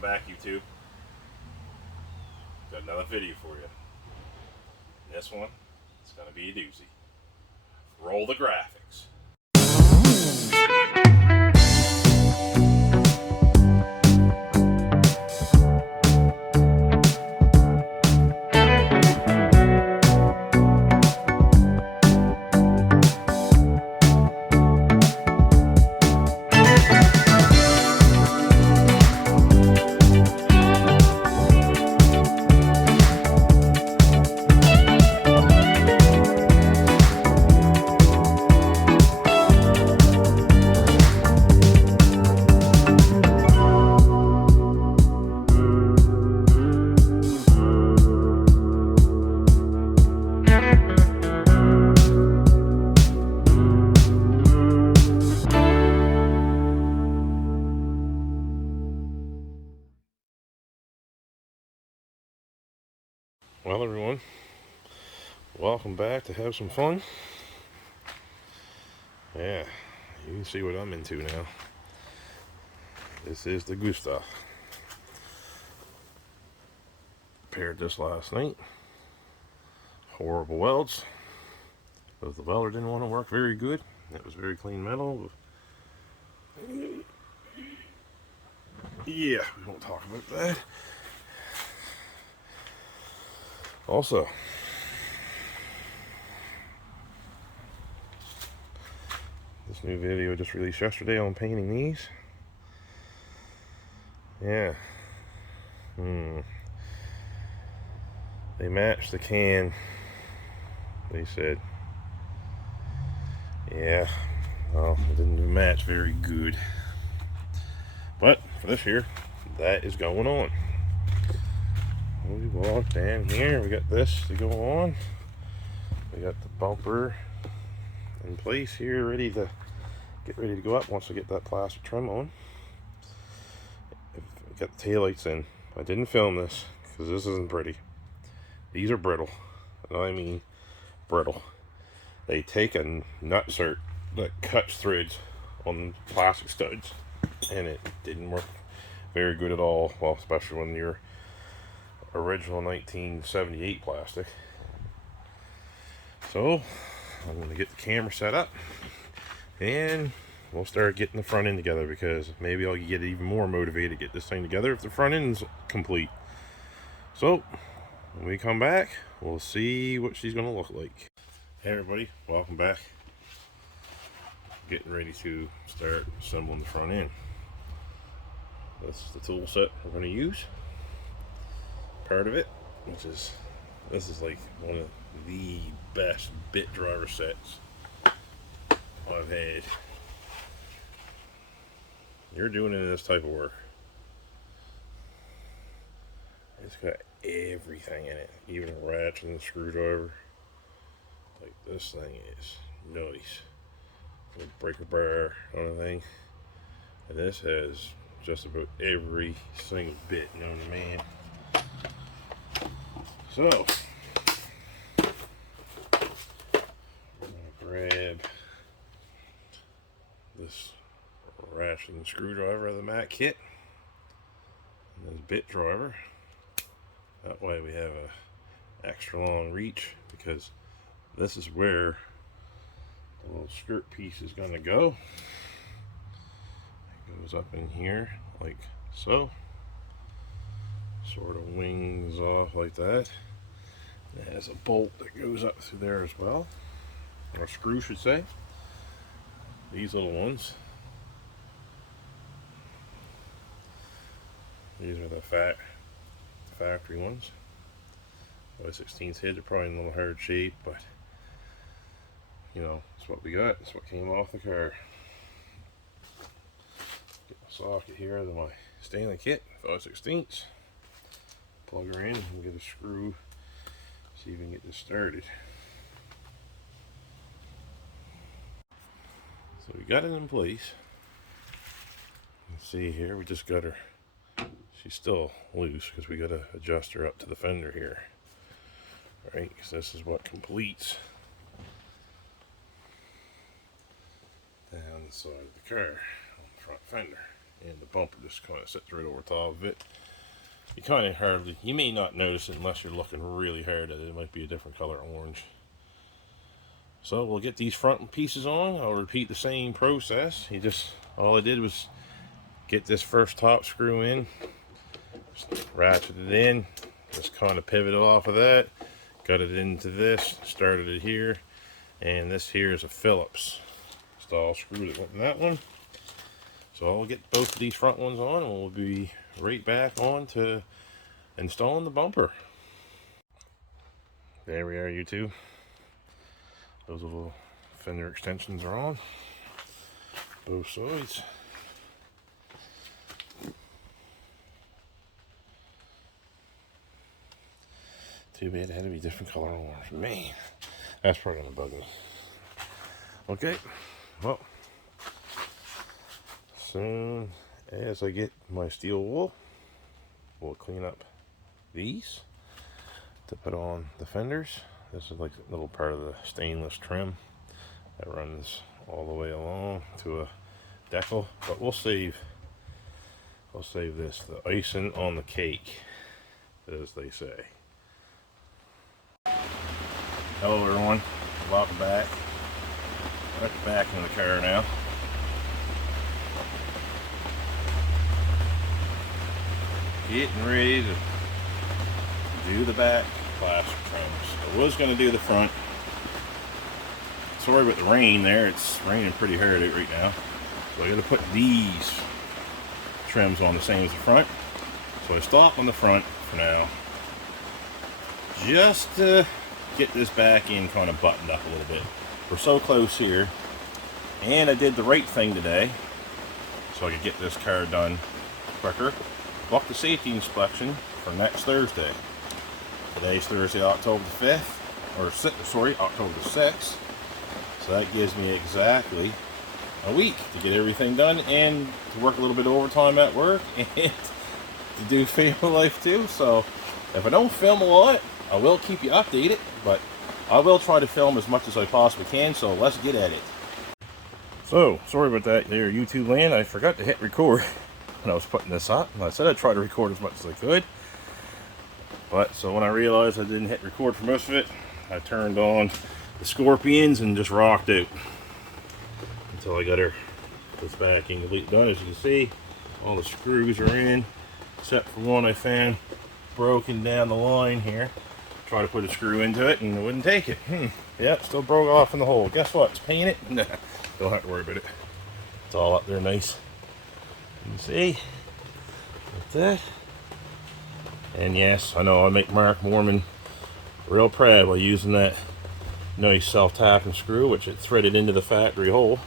Welcome back, YouTube. Got another video for you. This one, it's going to be a doozy. Roll the graphics. Well, everyone, welcome back to have some fun. Yeah, you can see what I'm into now. This is the Gustav. Paired this last night. Horrible welds. But the welder didn't want to work very good. It was very clean metal. Yeah, we won't talk about that. Also, this new video just released yesterday on painting these. Yeah. They matched the can. They said, yeah, well, it didn't match very good. But for this here, that is going on. We walk down here, we got this to go on. We got the bumper in place here, ready to go up once we get that plastic trim on. We got the taillights in. I didn't film this because this isn't pretty. These are brittle. I mean brittle. They take a nut cert that cuts threads on plastic studs, and it didn't work very good at all. Well, especially when you're original 1978 plastic. So I'm going to get the camera set up and we'll start getting the front end together, because maybe I'll get even more motivated to get this thing together if the front end's complete. So when we come back, we'll see what she's going to look like. Hey everybody, welcome back. Getting ready to start assembling the front end. This is the tool set we're going to use. Part of it, this is like one of the best bit driver sets I've had. You're doing it in this type of work. It's got everything in it, even a ratchet and a screwdriver. Like, this thing is nice. Little breaker bar on the thing. And this has just about every single bit known to man. So, I'm going to grab this ratchet and screwdriver of the Mac kit and this bit driver. That way we have a extra long reach, because this is where the little skirt piece is going to go. It goes up in here like so. Sort of wings off like that. It has a bolt that goes up through there as well, or a screw should say. These little ones, these are the factory ones. By 16th head, they're probably in a little hard shape, but you know, it's what we got. It's what came off the car. Get my socket here to my Stanley kit, 5/16. Plug her in and get a screw. See if we can get this started. So we got it in place. You can see here, we just got her. She's still loose because we got to adjust her up to the fender here. Alright, because this is what completes down the side of the car on the front fender. and the bumper just kind of sits right over top of it. You kind of hardly, you may not notice it unless you're looking really hard at it. It might be a different color orange. So we'll get these front pieces on. I'll repeat the same process. All I did was get this first top screw in, just ratchet it in, just kind of pivot it off of that, got it into this, started it here, and this here is a Phillips style screw that went in that one. So I'll get both of these front ones on and we'll be right back on to installing the bumper. There we are, YouTube. Those little fender extensions are on both sides. Too bad it had to be different color orange. Man, that's probably gonna bug me. Okay, well, soon as I get my steel wool, we'll clean up these to put on the fenders. This is like a little part of the stainless trim that runs all the way along to a decal, but we'll save this, the icing on the cake, as they say. Hello everyone, welcome back. Back in the car now. Getting ready to do the back plastic trims. I was going to do the front. Sorry about the rain there, it's raining pretty hard out right now. So I got to put these trims on the same as the front. So I stopped on the front for now, just to get this back in kind of buttoned up a little bit. We're so close here, and I did the right thing today so I could get this car done quicker. Booked the safety inspection for next Thursday. Today's Thursday, October the 5th, October the 6th. So that gives me exactly a week to get everything done and to work a little bit of overtime at work and to do family life too. So if I don't film a lot, I will keep you updated, but I will try to film as much as I possibly can, so let's get at it. So, sorry about that there, YouTube land. I forgot to hit record when I was putting this up. I said I'd try to record as much as I could. But, so when I realized I didn't hit record for most of it, I turned on the Scorpions and just rocked out until I got this backing completely done. As you can see, all the screws are in, except for one I found broken down the line here. Try to put a screw into it and it wouldn't take it. Yeah, still broke off in the hole. Guess what? It's painted. Nah, don't have to worry about it. It's all up there nice. You can see like that. And yes, I know I make Mark Mormon real proud by using that nice self-tapping screw, which it threaded into the factory hole.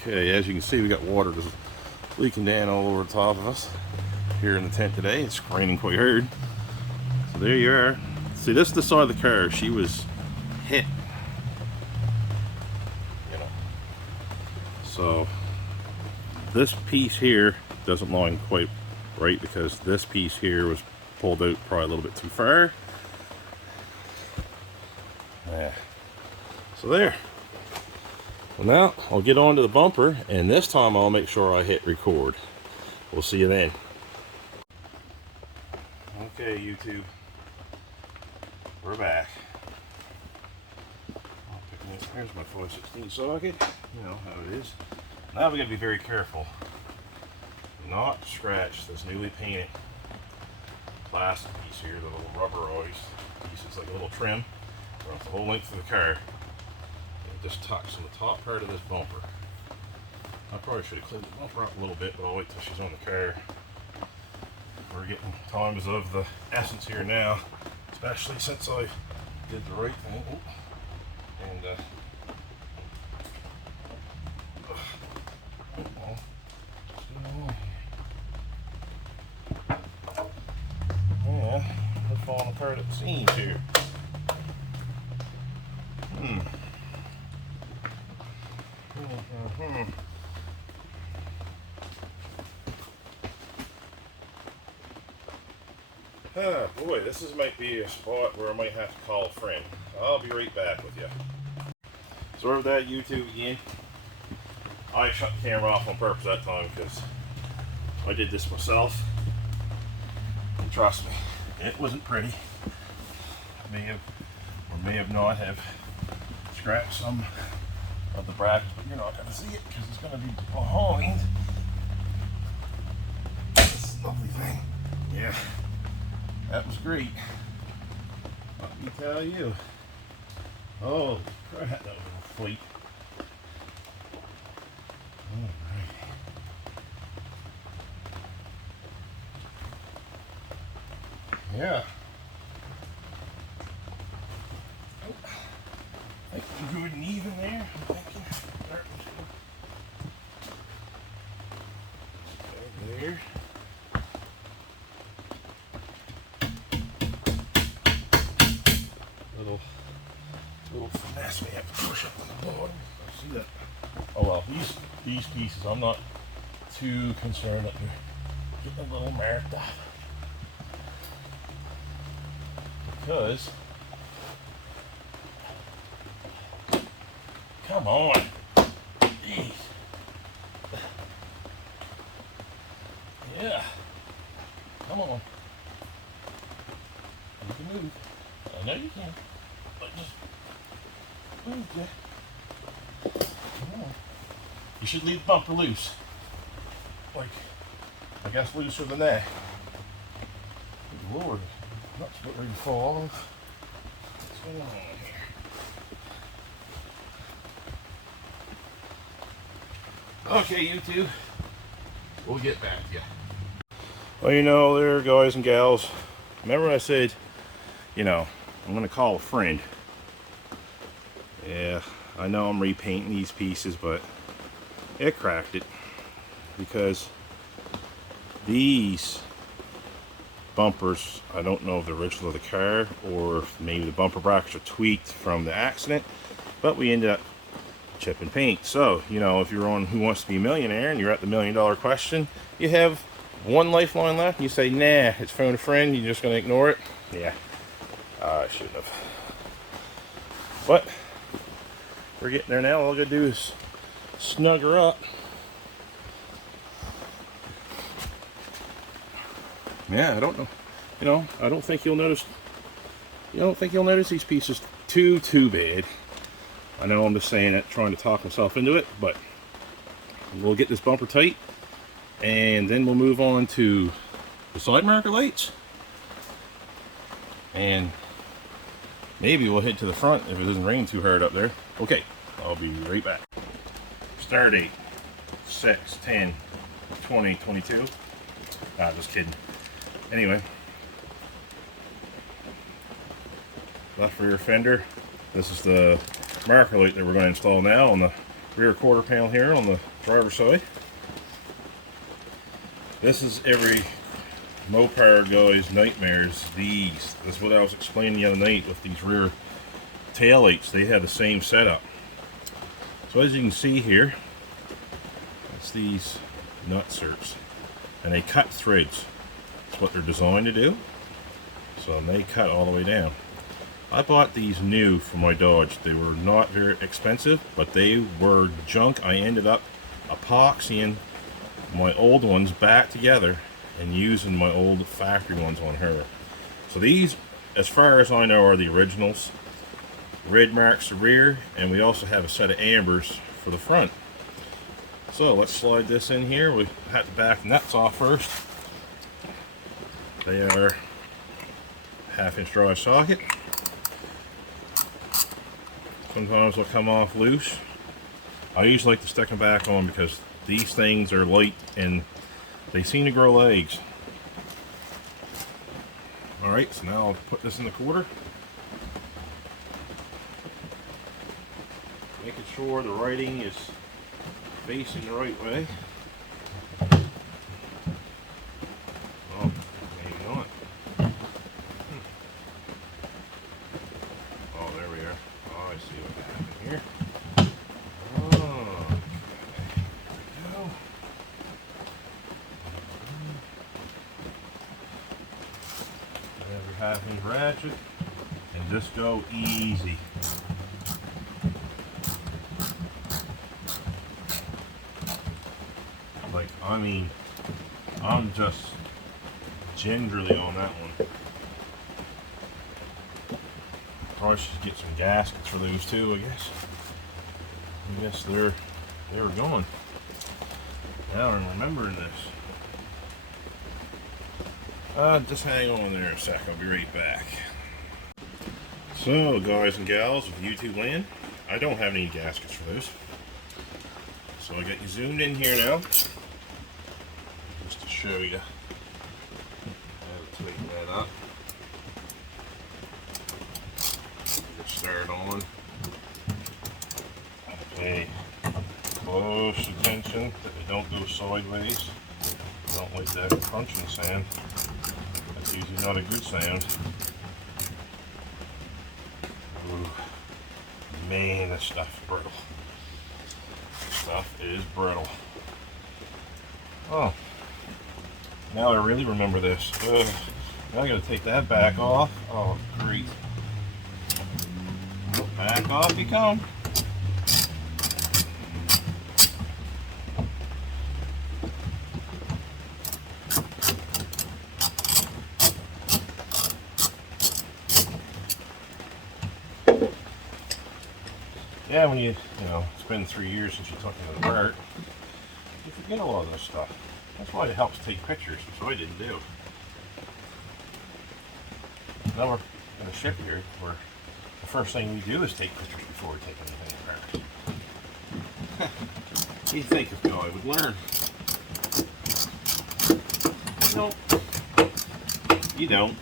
Okay, as you can see, we got water just leaking down all over the top of us here in the tent today. It's raining quite hard. So there you are. See, this is the side of the car she was hit. You know. So this piece here doesn't line quite right because this piece here was pulled out probably a little bit too far. Yeah. So there. Well, now I'll get on to the bumper, and this time I'll make sure I hit record. We'll see you then. Okay, YouTube. We're back. Here's my 5/16 socket. You know how it is. Now we got to be very careful not to scratch this newly painted plastic piece here, the little rubberized piece. It's like a little trim runs the whole length of the car. It just tucks in the top part of this bumper. I probably should have cleaned the bumper up a little bit, but I'll wait till she's on the car. We're getting times of the essence here now, especially since I did the right thing. And yeah, we're falling apart at the seams here. Boy, might be a spot where I might have to call a friend. I'll be right back with you. Sorry for that, YouTube again. I shut the camera off on purpose that time because I did this myself. And trust me, it wasn't pretty. May have or may have not have scratched some of the brackets, but you're not going to see it because it's going to be behind this lovely thing. Yeah, that was great. Let me tell you. Oh, crap, that was a fleet. Yeah. Oh, I think I'm good and even there. I'm thinking. There. Little finesse we have to push up on the bottom. See that? Oh well, these pieces I'm not too concerned that they're getting a little marked up. Because, come on, jeez, yeah, come on, you can move, I know you can, but just move, yeah, come on. You should leave the bumper loose, like, I guess looser than that. Good Lord. Nuts get ready to fall off. What's going on here? Okay, you two. We'll get back to you. Well, you know, there, guys and gals. Remember I said, you know, I'm going to call a friend. Yeah, I know I'm repainting these pieces, but it cracked it. Because these bumpers, I don't know if they're original of the car or if maybe the bumper brackets are tweaked from the accident, but we ended up chipping paint. So, you know, if you're on Who Wants to Be a Millionaire and you're at the $1 million question, you have one lifeline left and you say, nah, it's phone a friend, you're just going to ignore it. Yeah, I shouldn't have. But we're getting there now. All I got to do is snug her up. Yeah, I don't know. You know, I don't think you'll notice. You don't think you'll notice these pieces too bad. I know I'm just saying it, trying to talk myself into it, but we'll get this bumper tight, and then we'll move on to the side marker lights, and maybe we'll head to the front if it doesn't rain too hard up there. Okay, I'll be right back. Start date 6/10/2022. Just kidding. Anyway, left rear fender. This is the marker light that we're going to install now on the rear quarter panel here on the driver's side. This is every Mopar guy's nightmares. This is what I was explaining the other night with these rear tail lights. They have the same setup. So as you can see here, it's these nut certs, and they cut threads. That's what they're designed to do. So they cut all the way down. I bought these new for my Dodge. They were not very expensive, but they were junk. I ended up epoxying my old ones back together and using my old factory ones on her. So these, as far as I know, are the originals. Red marks the rear, and we also have a set of ambers for the front. So let's slide this in here. We have to back the nuts off first. They are 1/2-inch drive socket. Sometimes they'll come off loose. I usually like to stick them back on because these things are light and they seem to grow legs. Alright, so now I'll put this in the quarter. Making sure the writing is facing the right way. Oh, maybe not. Oh, there we are. Oh, I see what happened here. Oh, there we go. Have your 1/2-inch ratchet and just go easy. I mean, I'm just gingerly on that one. Probably should get some gaskets for those too, I guess. I guess they were gone. Now I'm remembering this. Just hang on there a sec, I'll be right back. So, guys and gals of YouTube land, I don't have any gaskets for those. So I got you zoomed in here now, just to show you how to tighten that up. Get started on. Pay close attention that they don't go sideways. I don't like that crunching sound. That's usually not a good sound. Ooh, man, this stuff is brittle. This stuff is brittle. Oh, now I really remember this. Now I gotta take that back off. Oh, great. Back off you come. Yeah, when you know, it's been 3 years since you took it apart, you forget a lot of this stuff. That's why it helps take pictures, which I didn't do. Now we're in a shipyard where the first thing we do is take pictures before we take anything apart. You'd think a guy would learn. Nope. You don't.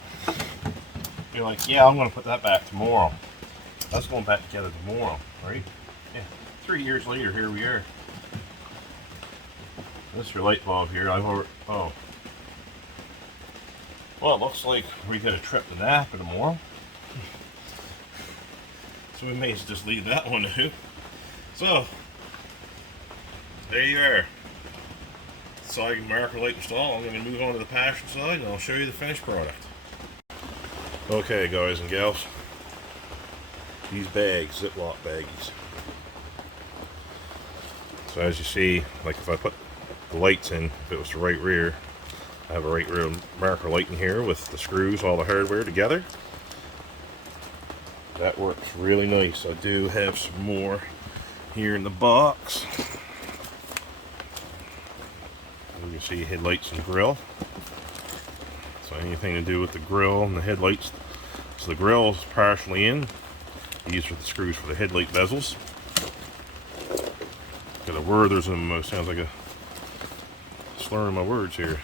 You're like, yeah, I'm going to put that back tomorrow. That's going back together tomorrow, right? Yeah. 3 years later, here we are. This is your light bulb here. I've already, oh. Well, it looks like we got a trip to Napa tomorrow. So we may just leave that one too. So, there you are. Side marker light installed. I'm going to move on to the passion side and I'll show you the finished product. Okay, guys and gals. These bags, Ziploc baggies. So as you see, like if I put the lights in, if it was the right rear, I have a right rear marker light in here with the screws, all the hardware together. That works really nice. I do have some more here in the box. You can see headlights and grill. So anything to do with the grill and the headlights. So the grill is partially in. These are the screws for the headlight bezels. Got a Werther's in them. Sounds like a slur in my words here.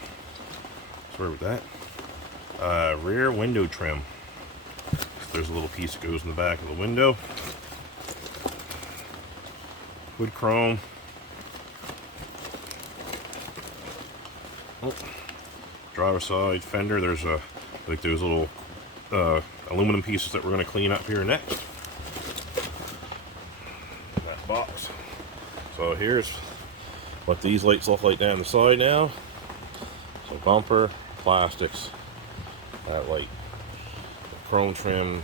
Sorry with that. Rear window trim. So there's a little piece that goes in the back of the window. Hood chrome. Oh. Driver side fender. There's like those little aluminum pieces that we're going to clean up here next. That box. So here's what these lights look like down the side now. So bumper, plastics, that light, the chrome trim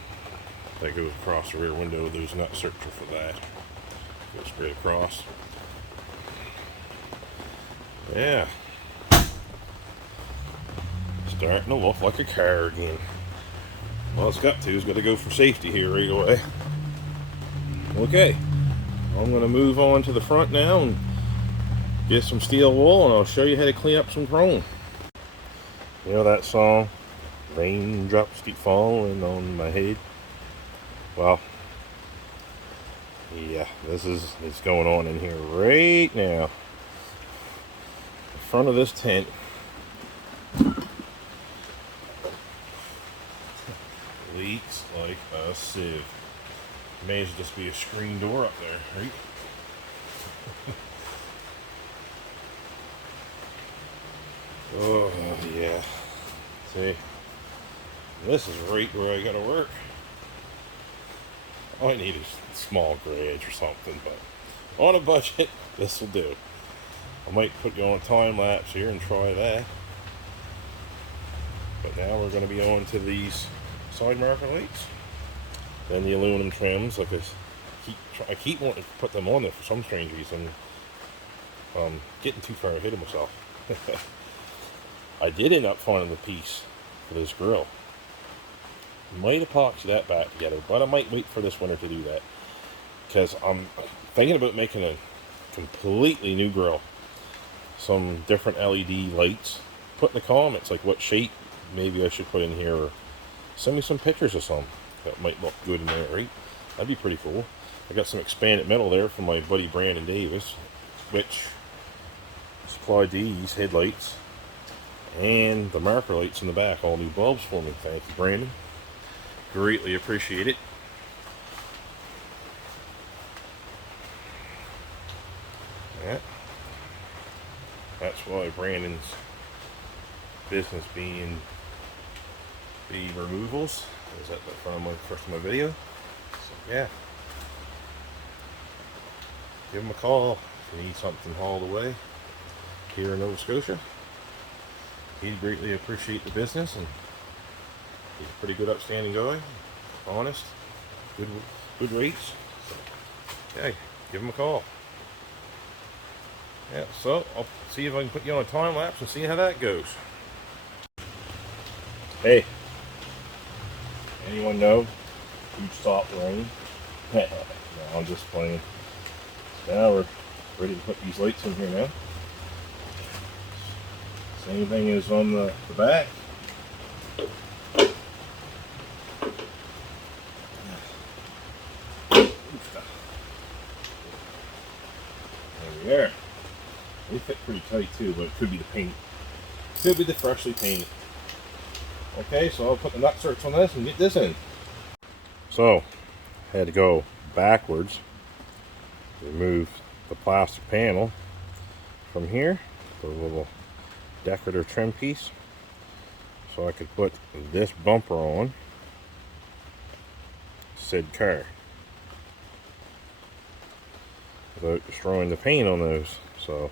that goes across the rear window. Those nuts searcher for that. Goes straight across. Yeah. Starting to look like a car again. Well, it's got to. It's got to go for safety here right away. Okay. I'm going to move on to the front now and get some steel wool, and I'll show you how to clean up some chrome. You know that song, raindrops keep falling on my head? Well, yeah, it's going on in here right now. The front of this tent leaks like a sieve. May as well just be a screen door up there, right? Oh, yeah. See? This is right where I gotta work. All I need is a small garage or something, but on a budget, this will do. I might put you on a time lapse here and try that. But now we're going to be on to these side marker lights. Then the aluminum trims. Like I keep wanting to put them on there for some strange reason. Getting too far ahead of myself. I did end up finding the piece for this grill. Might epoxy that back together, but I might wait for this winter to do that, because I'm thinking about making a completely new grill. Some different LED lights. Put in the comments like what shape maybe I should put in here, or send me some pictures of some that might look good in there, right? That'd be pretty cool. I got some expanded metal there from my buddy Brandon Davis, which supplied these headlights and the marker lights in the back, all new bulbs for me. Thank you, Brandon. Greatly appreciate it. Yeah. That's why Brandon's business being the removals is at the front of my first of my video. So yeah. Give him a call if you need something hauled away here in Nova Scotia. He'd greatly appreciate the business, and he's a pretty good upstanding guy, honest, good rates. So, yeah, give him a call. Yeah, so I'll see if I can put you on a time lapse and see how that goes. Hey, anyone know who stopped the rain? No, I'm just playing. Now we're ready to put these lights in here now. Same thing as on the back. There we are. They fit pretty tight too, but it could be the paint. Could be the freshly painted. Okay, so I'll put the nut certs on this and get this in. So, I had to go backwards. Remove the plastic panel from here, the little decorative trim piece, so I could put this bumper on said car without destroying the paint on those. So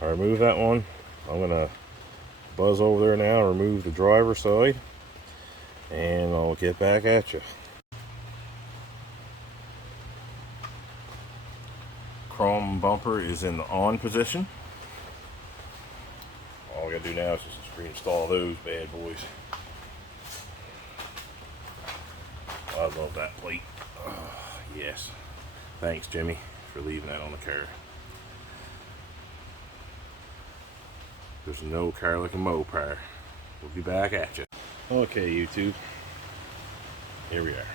I remove that one. I'm gonna buzz over there now, remove the driver's side, and I'll get back at you. Chrome bumper is in the on position. All we gotta do now is just reinstall those bad boys. I love that plate. Oh, yes. Thanks, Jimmy, for leaving that on the car. There's no car like a Mopar. We'll be back at you. Okay, YouTube. Here we are.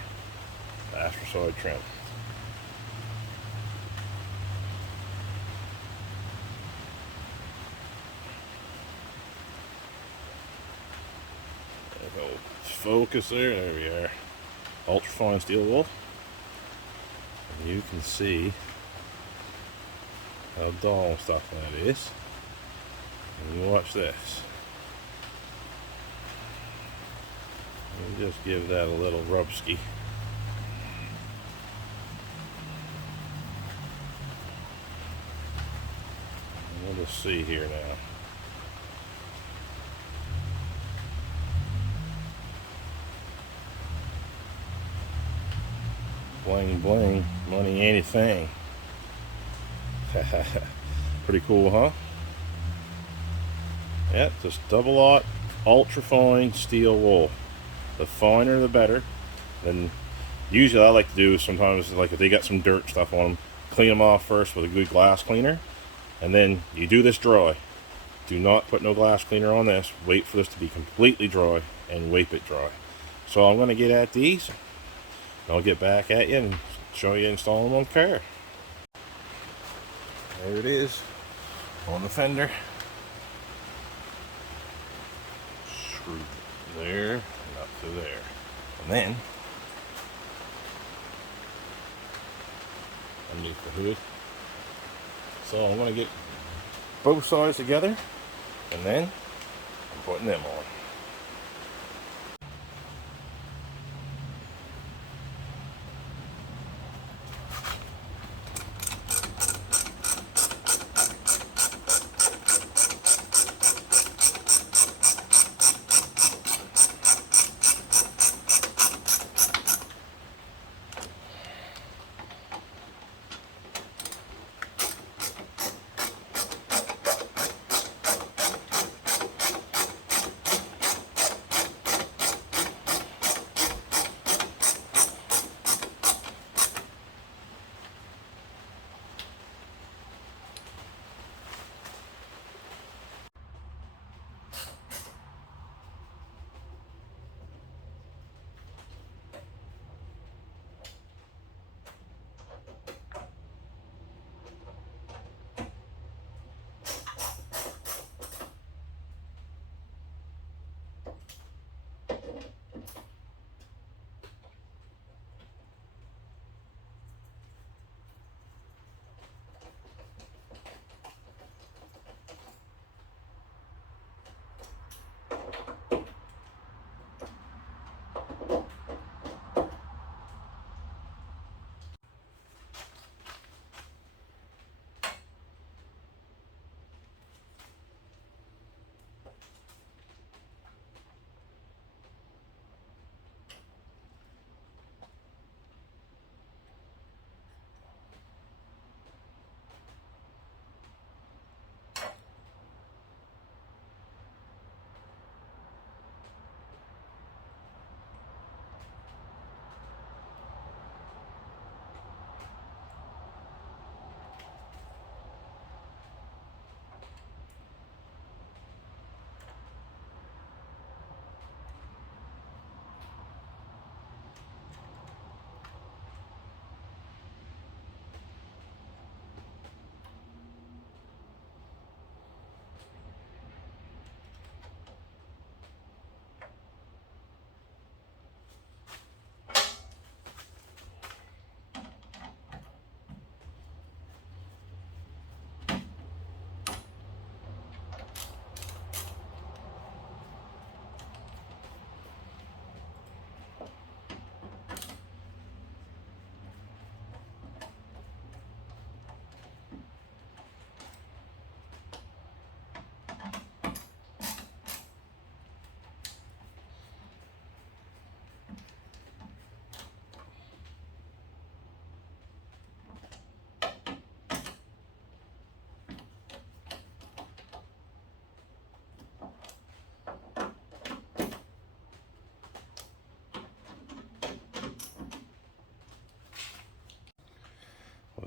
Astrosaurus trim. Focus there we are. Ultra fine steel wool. And you can see how dull and stuff that is. And you watch this. We'll just give that a little rubski. And we'll just see here now. Bling bling, money anything. Pretty cool, huh? Yeah, just double aught, ultra fine steel wool. The finer the better. And usually I like to do sometimes, like if they got some dirt stuff on them, clean them off first with a good glass cleaner, and then you do this dry. Do not put no glass cleaner on this. Wait for this to be completely dry and wipe it dry. So I'm going to get at these. I'll get back at you and show you installing them on the car. There it is on the fender. Screw there and up to there. And then underneath the hood. So I'm going to get both sides together, and then I'm putting them on.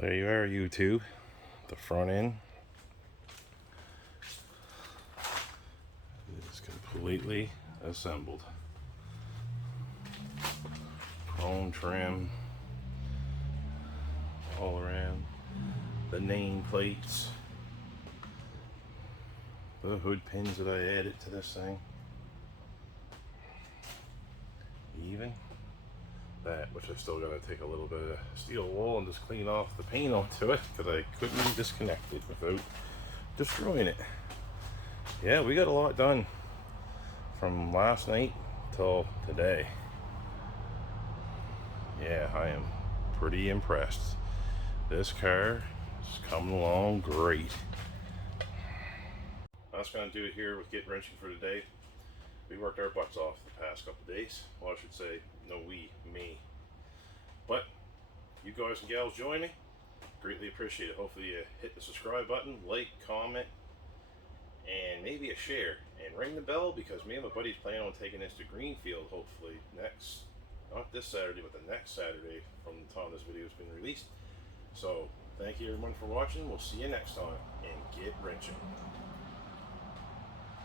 There you are, YouTube. The front end is completely assembled. Chrome trim all around. The name plates. The hood pins that I added to this thing. Even that, which I still gotta take a little bit of steel wool and just clean off the paint onto it because I couldn't disconnect it without destroying it. Yeah, we got a lot done from last night till today. Yeah, I am pretty impressed. This car is coming along great. That's gonna do it here with Get Wrenching for today. We worked our butts off the past couple of days. Well, I should say, no we, me. But you guys and gals join me. Greatly appreciate it. Hopefully you hit the subscribe button, like, comment, and maybe a share. And ring the bell because me and my buddies plan on taking this to Greenfield hopefully next, not this Saturday, but the next Saturday from the time this video has been released. So thank you everyone for watching. We'll see you next time and get wrenching.